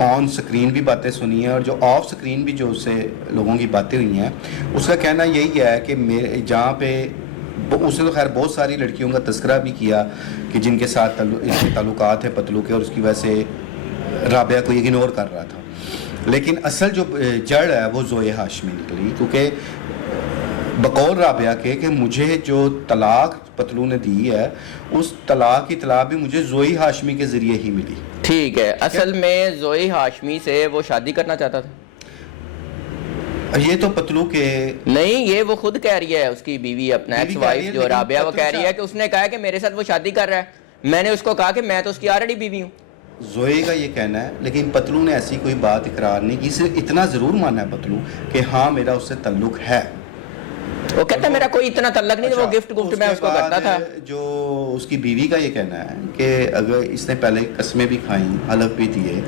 آن screen بھی باتیں سنی ہیں اور جو آف سکرین بھی جو اس سے لوگوں کی باتیں ہوئی ہیں، اس کا کہنا یہی ہے کہ جہاں پہ اس نے تو خیر بہت ساری لڑکیوں کا تذکرہ بھی کیا کہ جن کے ساتھ اس کے تعلقات ہیں پتلو کے، اور اس کی وجہ سے رابعہ کو اگنور کر رہا تھا، لیکن اصل جو جڑ ہے وہ زوئے ہاشمی نکلی، کیونکہ بقول رابعہ کے کہ مجھے جو طلاق پتلو نے دی ہے اس طلاق کی اطلاع بھی مجھے زوئی ہاشمی کے ذریعے ہی ملی. ٹھیک ہے، اصل میں زوئی ہاشمی سے وہ شادی کرنا چاہتا تھا؟ یہ تو پتلو کے نہیں، یہ وہ خود کہہ رہی ہے، اس کی بیوی اپنا ایکس وائف جو رابعہ، وہ کہہ رہی ہے کہ اس نے کہا کہ میرے ساتھ وہ شادی کر رہا ہے، میں نے اس کو کہا کہ میں تو اس کی آلریڈی بیوی ہوں. زوئے کا یہ کہنا ہے، لیکن پتلو نے ایسی کوئی بات اقرار نہیں کی، صرف اتنا ضرور مانا ہے پتلو کہ ہاں میرا اس سے تعلق ہے. وہ کہتا ہے میرا کوئی اتنا تعلق نہیں تھا، وہ گفٹ میں اس کو کرتا تھا. جو اس کی بیوی کا یہ کہنا ہے کہ اگر اس نے پہلے قسمیں بھی کھائیں، حلف بھی دیے،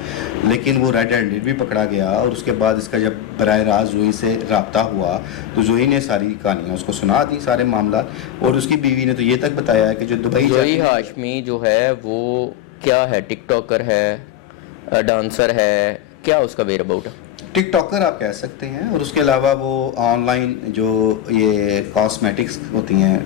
لیکن وہ ریڈ ہینڈڈ بھی پکڑا گیا، اور اس کے بعد اس کا جب براہ راست زوئی سے رابطہ ہوا تو زوئی نے ساری کہانیاں اس کو سنا دی، سارے معاملات، اور اس کی بیوی نے تو یہ تک بتایا ہے کہ جو دبئی زوئی ہاشمی جو ہے وہ کیا ہے، ٹک ٹاکر ہے، ڈانسر ہے، کیا اس کا ویئر اباؤٹ ہے؟ ٹک ٹاکر آپ کہہ سکتے ہیں، اور اس کے علاوہ وہ آن لائن جو یہ کاسمیٹکس ہوتی ہیں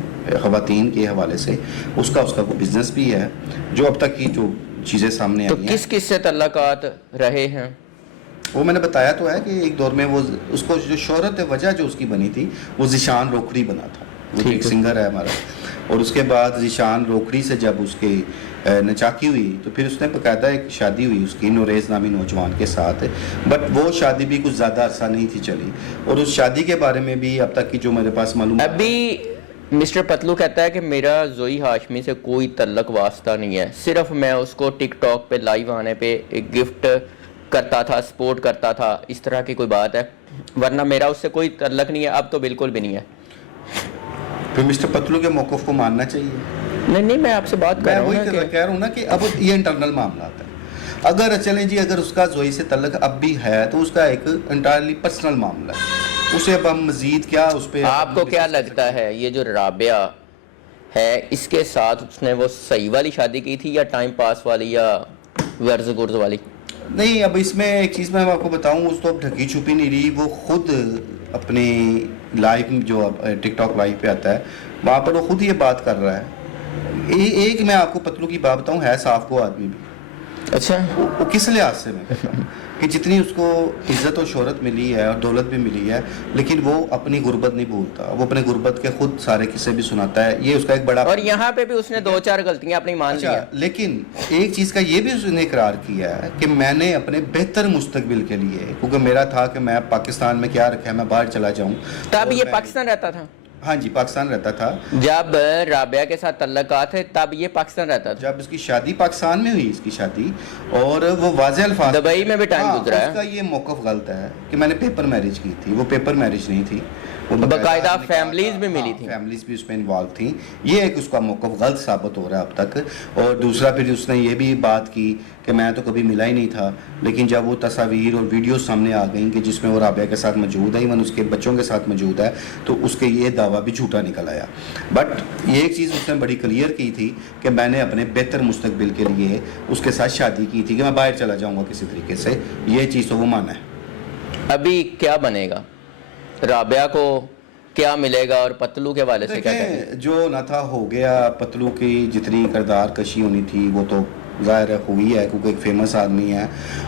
خواتین کے حوالے سے اس کا کوئی بزنس بھی ہے، جو اب تک کی جو چیزیں سامنے آئی ہیں. تو کس کس سے تعلقات رہے ہیں؟ وہ میں نے بتایا تو ہے کہ ایک دور میں وہ اس کو جو شہرت وجہ جو اس کی بنی تھی وہ ذیشان روکھڑی بنا تھا، وہ ایک سنگر ہے ہمارا، اور اس کے بعد ذیشان روکھڑی سے جب اس کے نچاکی ہوئی تو پھر اس نے باقاعدہ ایک شادی ہوئی اس کی نوریز نامی نوجوان کے ساتھ، بٹ وہ شادی بھی کچھ زیادہ عرصہ نہیں تھی چلی، اور اس شادی کے بارے میں بھی اب تک کی جو میرے پاس معلومات ابھی مسٹر پتلو کہتا ہے کہ میرا زوئی ہاشمی سے کوئی تعلق واسطہ نہیں ہے، صرف میں اس کو ٹک ٹاک پہ لائیو آنے پہ ایک گفٹ کرتا تھا، سپورٹ کرتا تھا، اس طرح کی کوئی بات ہے، ورنہ میرا اس سے کوئی تعلق نہیں ہے، اب تو بالکل بھی نہیں ہے. پھر مسٹر پتلو کے موقف کو ماننا چاہیے. نہیں میں آپ سے بات کر رہا ہوں میں وہی کہہ رہا ہوں نا کہ اب یہ انٹرنل معاملات ہیں. اگر چلیں جی اگر اس کا زوئی سے تعلق اب بھی ہے تو اس کا ایک انٹائرلی پرسنل معاملہ ہے، اسے اب ہم مزید کیا اس پہ. آپ کو کیا لگتا ہے یہ جو رابعہ ہے اس کے ساتھ اس نے وہ صحیح والی شادی کی تھی یا ٹائم پاس والی یا ورز گرز والی؟ نہیں، اب اس میں ایک چیز میں آپ کو بتاؤں، اس تو اب ڈھکی چھپی نہیں رہی، وہ خود اپنی لائیو جو ٹک ٹاک لائیو پہ آتا ہے وہاں پر وہ خود یہ بات کر رہا ہے. ایک میں آپ کو پتلو کی بات بتاؤں، ہے صاف کو آدمی بھی. اچھا، وہ کس لحاظ سے میں کہتا ہوں کہ جتنی اس کو عزت و شہرت ملی ہے اور دولت بھی ملی ہے، لیکن وہ اپنی غربت نہیں بھولتا، وہ اپنے غربت کے خود سارے قصے بھی سناتا ہے، یہ اس کا ایک بڑا. اور یہاں پہ بھی اس نے 2-4 غلطیاں اپنی مان لی ہیں. لیکن ایک چیز کا یہ بھی اس نے اقرار کیا ہے کہ میں نے اپنے بہتر مستقبل کے لیے، کیونکہ میرا تھا کہ میں پاکستان میں کیا رکھا ہے، میں باہر چلا جاؤں. تب یہ پاکستان رہتا تھا؟ ہاں جی، پاکستان رہتا تھا. جب رابعہ کے ساتھ تعلقات ہے تب یہ پاکستان رہتا تھا؟ جب اس کی شادی پاکستان میں ہوئی، اس کی شادی، اور وہ واضح الفاظ دبئی میں بھی ٹائم گزرا ہے. اس کا یہ موقف غلط ہے کہ میں نے پیپر میرج کی تھی، وہ پیپر میرج نہیں تھی، وہ باقاعدہ فیملیز بھی ملی تھی، فیملیز بھی اس میں انوالو تھیں. یہ ایک اس کا موقف غلط ثابت ہو رہا ہے اب تک. اور دوسرا پھر اس نے یہ بھی بات کی کہ میں تو کبھی ملا ہی نہیں تھا، لیکن جب وہ تصاویر اور ویڈیوز سامنے آ گئیں کہ جس میں وہ رابعہ کے ساتھ موجود ہے، ایون اس کے بچوں کے ساتھ موجود ہے، تو اس کے یہ دعویٰ بھی جھوٹا نکل آیا. بٹ یہ ایک چیز اس نے بڑی کلیئر کی تھی کہ میں نے اپنے بہتر مستقبل کے لیے اس کے ساتھ شادی کی تھی کہ میں باہر چلا جاؤں گا کسی طریقے سے. یہ چیز تو وہ مانا ہے. ابھی کیا بنے گا؟ رابعہ کو کیا ملے گا اور پتلو کے والے سے کیا کہیں گے؟ جو نہ تھا ہو گیا. پتلو کی جتنی کردار کشی ہونی تھی وہ تو ظاہر ہے ہوئی ہے، کیونکہ ایک فیمس آدمی ہے،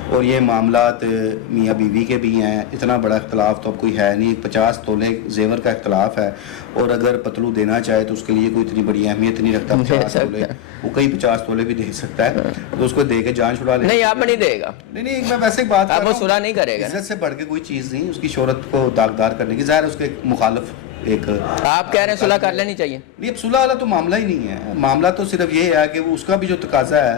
اور یہ معاملات میاں بیوی کے بھی ہیں. اتنا بڑا اختلاف تو اب کوئی ہے نہیں، 50 تولے زیور کا اختلاف ہے، اور اگر پتلو دینا چاہے تو اس کے لیے کوئی اتنی بڑی اہمیت نہیں رکھتا. 50 تولے وہ کئی 50 تولے بھی دے سکتا ہے، تو اس کو دے کے جان چھڑا لے. نہیں، آپ نہیں دے گا. نہیں، میں ویسے ہی بات کر رہا ہوں، وہ صلح نہیں کرے گا. عزت سے بڑھ کے کوئی چیز نہیں، اس کی شہرت کو داغدار کرنے کی. ظاہر اس کے مخالف ایک آپ کہہ رہے ہیں صلح کر لینی چاہیے. نہیں، اب صلح والا تو معاملہ ہی نہیں ہے. معاملہ تو صرف یہ ہے کہ وہ اس کا بھی جو تقاضا ہے،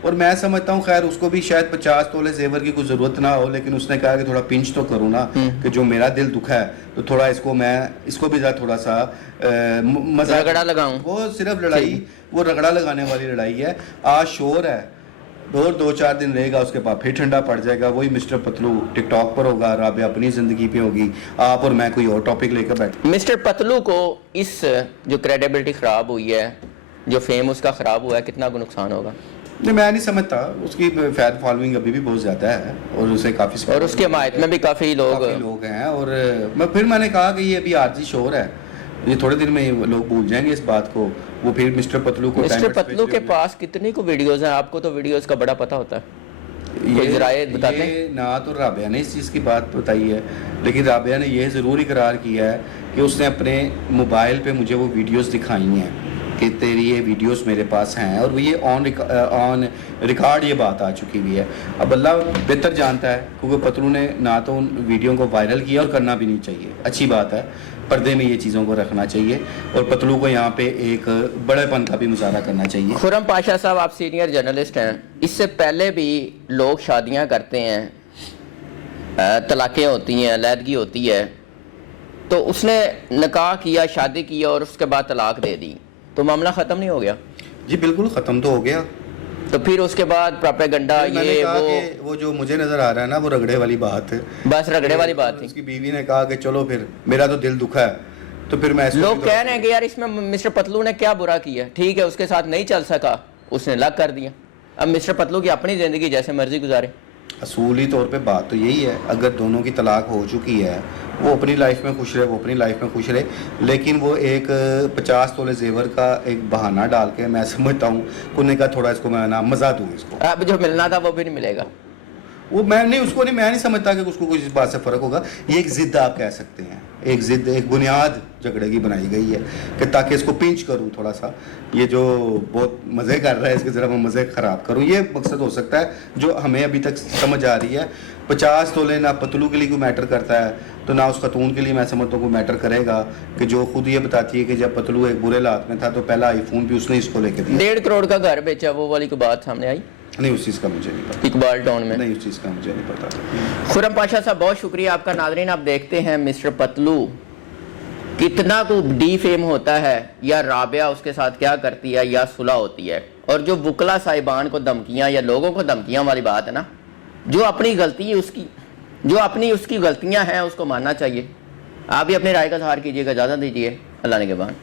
اور میں سمجھتا ہوں خیر اس کو بھی شاید 50 تولے زیور کی کوئی ضرورت نہ ہو، لیکن اس نے کہا کہ تھوڑا پنچ تو کروں نا، کہ جو میرا دل دکھا ہے تو تھوڑا اس کو بھی تھوڑا سا مزہ رگڑا لگاؤں. وہ صرف لڑائی، وہ رگڑا لگانے والی لڑائی ہے. آج شور ہے، 2-4 دن رہے گا، اس کے بعد پھر ٹھنڈا پڑ جائے گا. وہی مسٹر پتلو ٹک ٹاک پر ہوگا، رابعہ اپنی زندگی پہ ہوگی، آپ اور میں کوئی اور ٹاپک لے کر بیٹھ. مسٹر پتلو کو اس جو کریڈیبلٹی خراب ہوئی ہے، جو فیم اس کا خراب ہوا ہے، کتنا کو نقصان ہوگا؟ نہیں میں نہیں سمجھتا، اس کی فین فالوئنگ ابھی بھی بہت زیادہ ہے اور اسے کافی اور اس کے حمایت میں بھی کافی لوگ ہیں، اور میں نے کہا کہ یہ ابھی عارضی شور ہے، یہ تھوڑے دن میں لوگ بھول جائیں گے اس بات کو. وہ پھر مسٹر پتلو کے پاس کتنی کو ویڈیوز ہیں؟ آپ کو تو ویڈیوز کا بڑا پتہ ہوتا ہے. یہ نہ تو رابعہ نے اس چیز کی بات بتائی ہے، لیکن رابعہ نے یہ ضرور اقرار کیا ہے کہ اس نے اپنے موبائل پہ مجھے وہ ویڈیوز دکھائی ہیں کہ تیری یہ ویڈیوز میرے پاس ہیں، اور وہ یہ آن ریکارڈ یہ بات آ چکی ہوئی ہے. اب اللہ بہتر جانتا ہے، کیونکہ پتلو نے نہ تو ان ویڈیو کو وائرل کیا اور کرنا بھی نہیں چاہیے. اچھی بات ہے، پردے میں یہ چیزوں کو رکھنا چاہیے، اور پتلو کو یہاں پہ ایک بڑے پن کا بھی مظاہرہ کرنا چاہیے. خرم پاشا صاحب، آپ سینئر جرنلسٹ ہیں، اس سے پہلے بھی لوگ شادیاں کرتے ہیں، طلاقیں ہوتی ہیں، علیحدگی ہوتی ہے، تو اس نے نکاح کیا، شادی کیا اور اس کے بعد طلاق دے دی، تو معاملہ ختم نہیں ہو گیا؟ جی بالکل ختم تو ہو گیا. تو پھر اس کے بعد پراپیگنڈا وہ جو مجھے نظر آ رہا ہے نا، وہ رگڑے والی بات ہے، بس رگڑے والی بات تھی. اس کی بیوی نے کہا کہ چلو پھر میرا تو دل دکھا ہے، تو پھر میں لوگ کہہ رہے ہیں کہ یار اس میں مسٹر پتلو نے کیا برا کیا؟ ٹھیک ہے، اس کے ساتھ نہیں چل سکا، اس نے الگ کر دیا، اب مسٹر پتلو کی اپنی زندگی جیسے مرضی گزارے. اصولی طور پہ بات تو یہی ہے، اگر دونوں کی طلاق ہو چکی ہے، وہ اپنی لائف میں خوش رہے، وہ اپنی لائف میں خوش رہے، لیکن وہ ایک 50 تولے زیور کا ایک بہانہ ڈال کے، میں سمجھتا ہوں انہیں کا تھوڑا اس کو میں مزہ دوں اس کو. اب جو ملنا تھا وہ بھی نہیں ملے گا. وہ میں نہیں سمجھتا کہ اس کو کچھ اس بات سے فرق ہوگا. یہ ایک ضد آپ کہہ سکتے ہیں، ایک ضد، ایک بنیاد جھگڑے کی بنائی گئی ہے کہ تاکہ اس کو پنچ کروں تھوڑا سا، یہ جو بہت مزے کر رہا ہے اس کے ذرا میں مزے خراب کروں، یہ مقصد ہو سکتا ہے جو ہمیں ابھی تک سمجھ آ رہی ہے. 50 تولے نہ پتلو کے لیے کوئی میٹر کرتا ہے، تو نہ اس خاتون کے لیے میں سمجھتا ہوں کوئی میٹر کرے گا، کہ جو خود یہ بتاتی ہے کہ جب پتلو ایک برے حالات میں تھا تو پہلا آئی فون بھی اس نے اس کو لے کے دیا. 1.5 کروڑ کا گھر بیچا، وہ والی کو بات سامنے آئی نہیں؟ اس چیز کا مجھے نہیں پتا، اقبال ٹاؤن میں نہیں اس چیز کا مجھے نہیں پتا. خرم پاشا صاحب بہت شکریہ آپ کا. ناظرین آپ دیکھتے ہیں مسٹر پتلو کتنا کو ڈی فیم ہوتا ہے، یا رابعہ اس کے ساتھ کیا کرتی ہے، یا صلح ہوتی ہے. اور جو وکلا صاحبان کو دھمکیاں یا لوگوں کو دھمکیاں والی بات ہے نا، جو اپنی غلطی ہے اس کی غلطیاں ہیں اس کو ماننا چاہیے. آپ بھی اپنی رائے کا اظہار کیجیے گا. اجازت دیجیے. اللہ نگہبان.